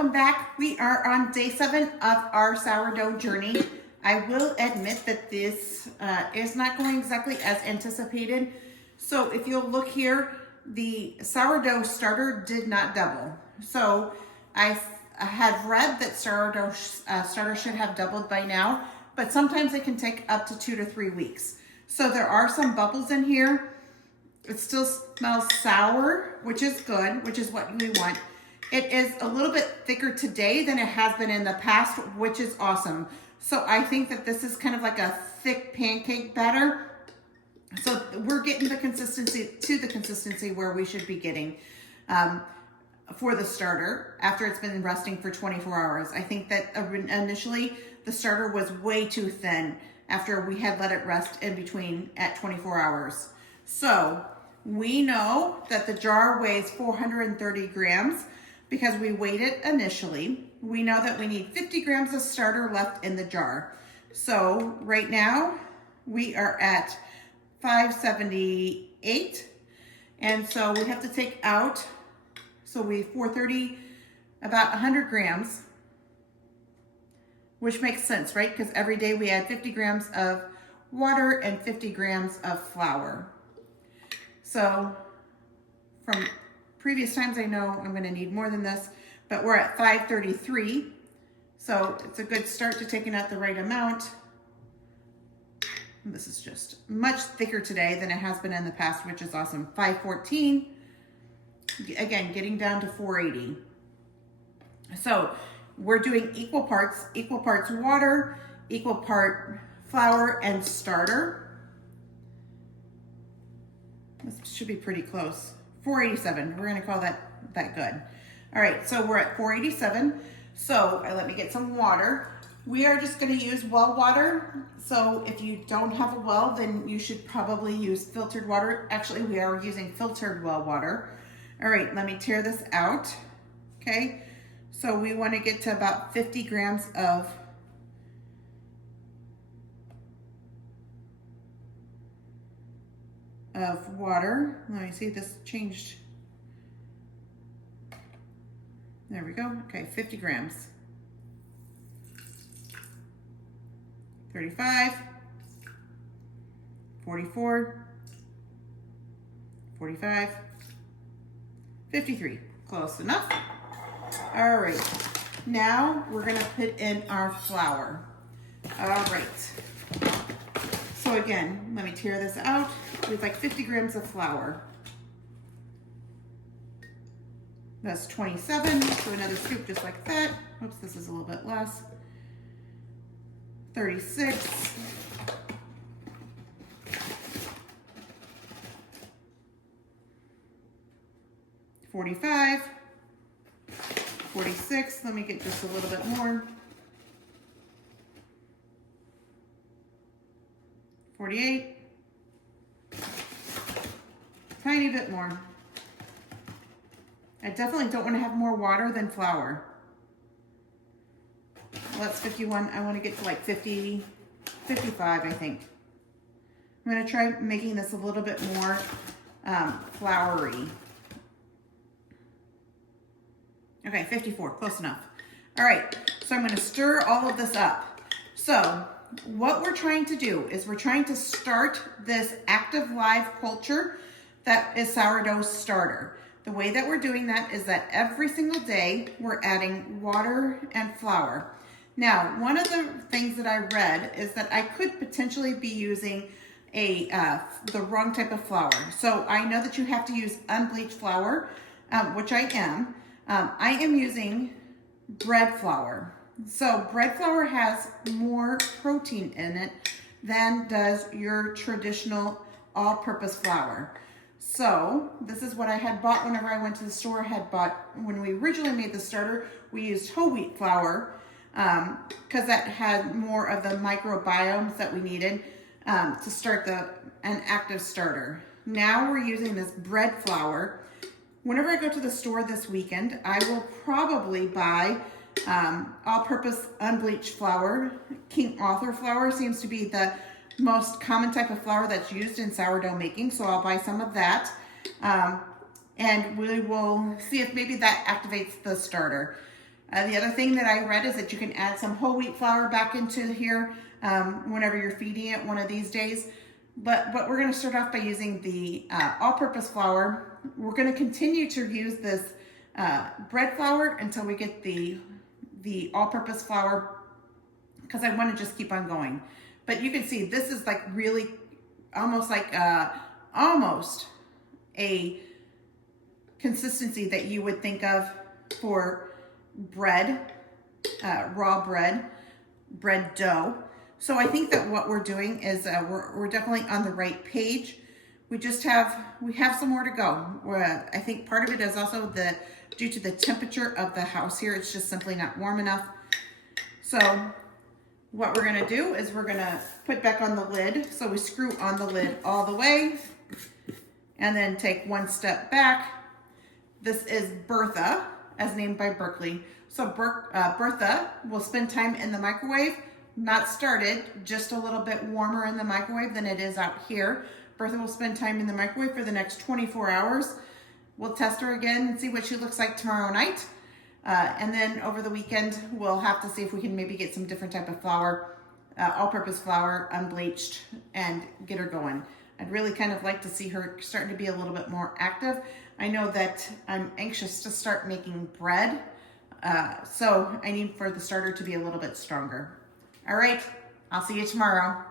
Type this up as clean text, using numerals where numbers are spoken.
Welcome back. We are on day 7 of our sourdough journey. I will admit that this is not going exactly as anticipated. So if you'll look here, the sourdough starter did not double. So I had read that sourdough starter should have doubled by now, but sometimes it can take up to 2 to 3 weeks. So there are some bubbles in here. It still smells sour, which is good, which is what we want. It is a little bit thicker today than it has been in the past, which is awesome. So I think that this is kind of like a thick pancake batter. So we're getting the consistency where we should be getting for the starter after it's been resting for 24 hours. I think that initially the starter was way too thin after we had let it rest in between at 24 hours. So we know that the jar weighs 430 grams because we weighed it initially. We know that we need 50 grams of starter left in the jar. So right now we are at 578. And so we have to take out, so we 430, about 100 grams, which makes sense, right? Because every day we add 50 grams of water and 50 grams of flour. So from previous times, I know I'm going to need more than this, but we're at 533. So it's a good start to taking out the right amount. And this is just much thicker today than it has been in the past, which is awesome. 514. Again, getting down to 480. So we're doing equal parts water, equal part flour and starter. This should be pretty close. 487, we're gonna call that good. All right, so we're at 487. So let me get some water. We are just gonna use well water. So if you don't have a well, then you should probably use filtered water. Actually, we are using filtered well water. All right, let me tear this out, okay? So we wanna get to about 50 grams of water. Let me see, this changed. There we go. Okay, 50 grams. 35, 44, 45, 53. Close enough. All right, now we're gonna put in our flour. All right. So again, let me tear this out. With like 50 grams of flour. That's 27, so another scoop just like that. Oops, this is a little bit less. 36. 45. 46, let me get just a little bit more. 48. Tiny bit more. I definitely don't want to have more water than flour. Well, that's 51. I want to get to like 50, 55, I think. I'm going to try making this a little bit more floury. Okay, 54, close enough. All right, so I'm going to stir all of this up. So what we're trying to do is we're trying to start this active live culture that is sourdough starter. The way that we're doing that is that every single day we're adding water and flour. Now, one of the things that I read is that I could potentially be using the wrong type of flour. So I know that you have to use unbleached flour, which I am. I am using bread flour. So bread flour has more protein in it than does your traditional all-purpose flour. So this is what I had bought whenever I went to the store. I had bought, when we originally made the starter, we used whole wheat flour because that had more of the microbiomes that we needed to start an active starter. Now we're using this bread flour. Whenever I go to the store this weekend, I will probably buy all-purpose unbleached flour. King Arthur flour seems to be the most common type of flour that's used in sourdough making, so I'll buy some of that. And we will see if maybe that activates the starter. The other thing that I read is that you can add some whole wheat flour back into here whenever you're feeding it one of these days. But we're going to start off by using the all-purpose flour. We're going to continue to use this bread flour until we get the all-purpose flour, because I want to just keep on going. But you can see this is like really almost like almost a consistency that you would think of for bread, raw bread dough. So I think that what we're doing is we're definitely on the right page. We have some more to go. I think part of it is also due to the temperature of the house here. It's just simply not warm enough. So what we're gonna do is we're gonna put back on the lid. So we screw on the lid all the way and then take one step back. This is Bertha, as named by Berkeley. So Bertha will spend time in the microwave, not started, just a little bit warmer in the microwave than it is out here. Bertha will spend time in the microwave for the next 24 hours. We'll test her again and see what she looks like tomorrow night. And then over the weekend, we'll have to see if we can maybe get some different type of flour, all-purpose flour, unbleached, and get her going. I'd really kind of like to see her starting to be a little bit more active. I know that I'm anxious to start making bread, so I need for the starter to be a little bit stronger. All right, I'll see you tomorrow.